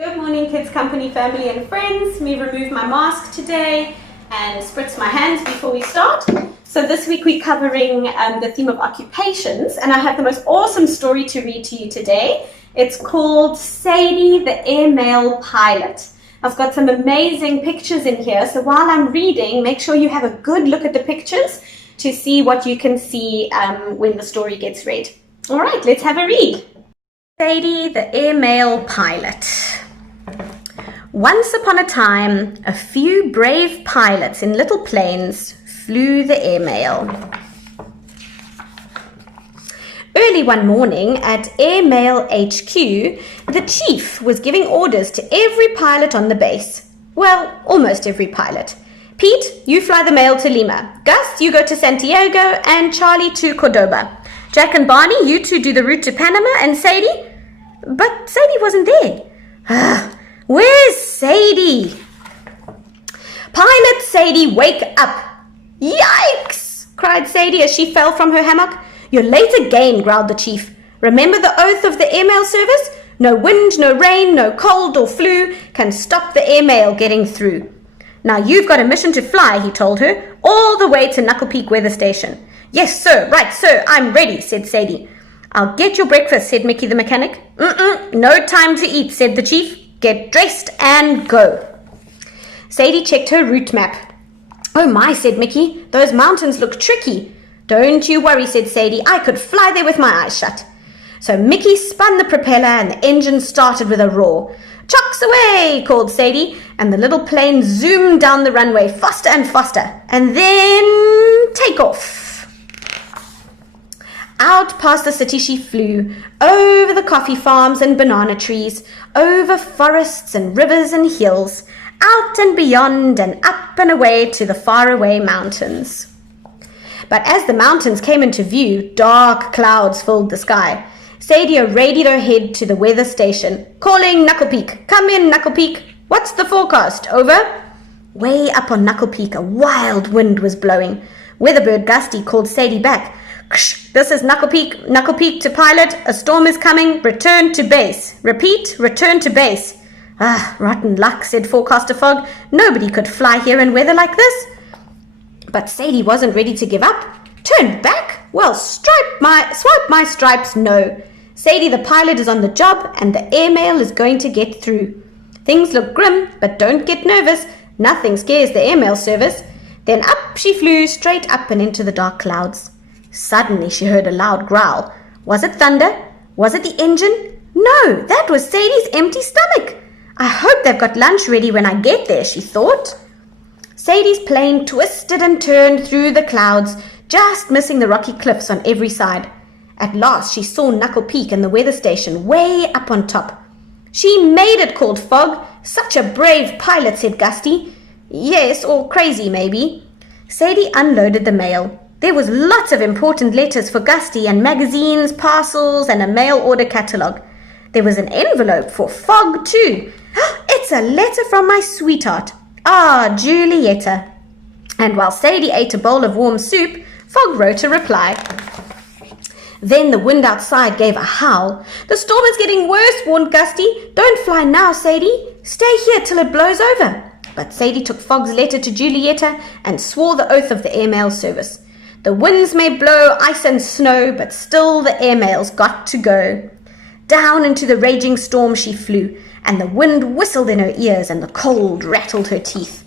Good morning, kids, company, family, and friends. Let me remove my mask today and spritz my hands before we start. So this week we're covering the theme of occupations, and I have the most awesome story to read to you today. It's called Sadie, the airmail pilot. I've got some amazing pictures in here, so while I'm reading, make sure you have a good look at the pictures to see what you can see when the story gets read. All right, let's have a read. Sadie, the airmail pilot. Once upon a time, a few brave pilots in little planes flew the airmail. Early one morning at Airmail HQ, the chief was giving orders to every pilot on the base. Well, almost every pilot. Pete, you fly the mail to Lima. Gus, you go to Santiago, and Charlie to Cordoba. Jack and Barney, you two do the route to Panama, and Sadie? But Sadie wasn't there. Where's Sadie? Pilot Sadie, wake up! Yikes! Cried Sadie as she fell from her hammock. You're late again, growled the chief. Remember the oath of the airmail service? No wind, no rain, no cold or flu can stop the airmail getting through. Now you've got a mission to fly, he told her, all the way to Knuckle Peak Weather Station. Yes, sir, right, sir, I'm ready, said Sadie. I'll get your breakfast, said Mickey the mechanic. No time to eat, said the chief. Get dressed and go. Sadie checked her route map. Oh my, said Mickey, those mountains look tricky. Don't you worry, said Sadie, I could fly there with my eyes shut. So Mickey spun the propeller and the engine started with a roar. Chocks away, called Sadie, and the little plane zoomed down the runway faster and faster, and then take off. Out past the city she flew, over the coffee farms and banana trees, over forests and rivers and hills, out and beyond and up and away to the faraway mountains. But as the mountains came into view, dark clouds filled the sky. Sadie radioed ahead to the weather station, calling Knuckle Peak. Come in, Knuckle Peak. What's the forecast? Over. Way up on Knuckle Peak, a wild wind was blowing. Weatherbird Gusty called Sadie back. This is Knuckle Peak to pilot. A storm is coming. Return to base. Repeat, return to base. Rotten luck, said Forecaster Fog. Nobody could fly here in weather like this. But Sadie wasn't ready to give up. Turn back? Well, swipe my stripes, no. Sadie the pilot is on the job and the airmail is going to get through. Things look grim, but don't get nervous. Nothing scares the airmail service. Then up she flew, straight up and into the dark clouds. Suddenly she heard a loud growl. Was it thunder? Was it the engine? No, that was Sadie's empty stomach. I hope they've got lunch ready when I get there, she thought. Sadie's plane twisted and turned through the clouds, just missing the rocky cliffs on every side. At last she saw Knuckle Peak and the weather station way up on top. She made it, called Fog. Such a brave pilot, said Gusty. Yes, or crazy maybe. Sadie unloaded the mail. There was lots of important letters for Gusty and magazines, parcels, and a mail order catalogue. There was an envelope for Fog too. It's a letter from my sweetheart. Julietta. And while Sadie ate a bowl of warm soup, Fog wrote a reply. Then the wind outside gave a howl. The storm is getting worse, warned Gusty. Don't fly now, Sadie. Stay here till it blows over. But Sadie took Fog's letter to Julietta and swore the oath of the airmail service. The winds may blow ice and snow, but still the airmail's got to go. Down into the raging storm she flew, and the wind whistled in her ears and the cold rattled her teeth.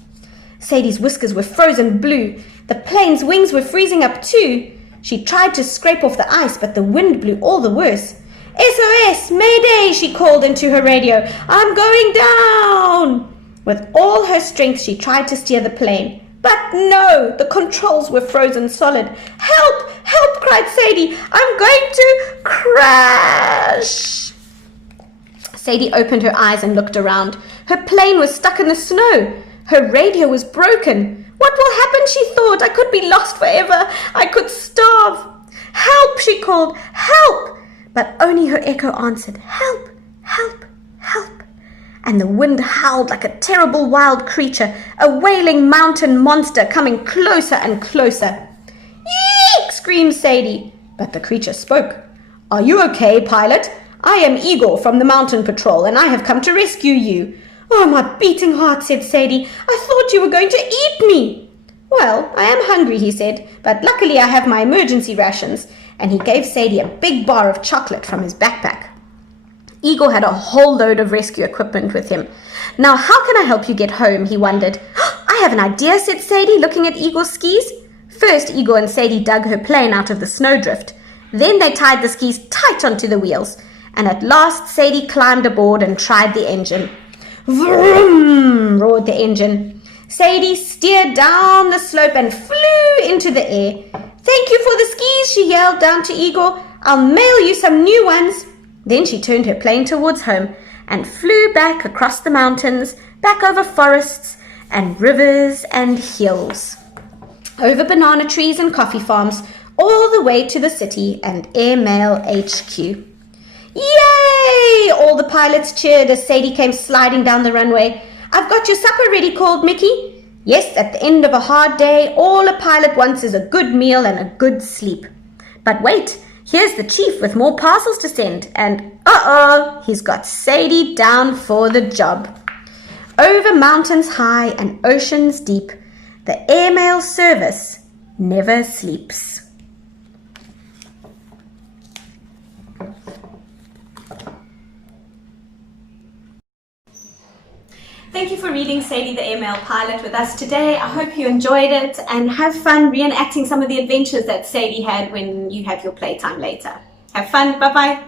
Sadie's whiskers were frozen blue. The plane's wings were freezing up too. She tried to scrape off the ice, but the wind blew all the worse. SOS! Mayday! She called into her radio. I'm going down! With all her strength she tried to steer the plane. But no, the controls were frozen solid. Help! Help! Cried Sadie. I'm going to crash! Sadie opened her eyes and looked around. Her plane was stuck in the snow. Her radio was broken. What will happen, she thought. I could be lost forever. I could starve. Help, she called. Help! But only her echo answered. Help! Help! Help! And the wind howled like a terrible wild creature, a wailing mountain monster coming closer and closer. Yeek! Screamed Sadie. But the creature spoke. Are you okay, pilot? I am Igor from the Mountain Patrol, and I have come to rescue you." "Oh, my beating heart," said Sadie. "I thought you were going to eat me." "Well, I am hungry," he said, "but luckily I have my emergency rations," and he gave Sadie a big bar of chocolate from his backpack. Igor had a whole load of rescue equipment with him. "Now, how can I help you get home?" he wondered. "I have an idea," said Sadie, looking at Igor's skis. First, Igor and Sadie dug her plane out of the snowdrift. Then they tied the skis tight onto the wheels, and at last Sadie climbed aboard and tried the engine. "Vroom!" roared the engine. Sadie steered down the slope and flew into the air. "Thank you for the skis," she yelled down to Igor. "I'll mail you some new ones." Then she turned her plane towards home and flew back across the mountains, back over forests and rivers and hills, over banana trees and coffee farms, all the way to the city and Airmail HQ. "Yay!" all the pilots cheered as Sadie came sliding down the runway. "I've got your supper ready," called Mickey. Yes, at the end of a hard day, all a pilot wants is a good meal and a good sleep. But wait, here's the chief with more parcels to send, and he's got Sadie down for the job. Over mountains high and oceans deep, the airmail service never sleeps. Thank you for reading Sadie the Airmail Pilot with us today. I hope you enjoyed it and have fun reenacting some of the adventures that Sadie had when you have your playtime later. Have fun. Bye-bye.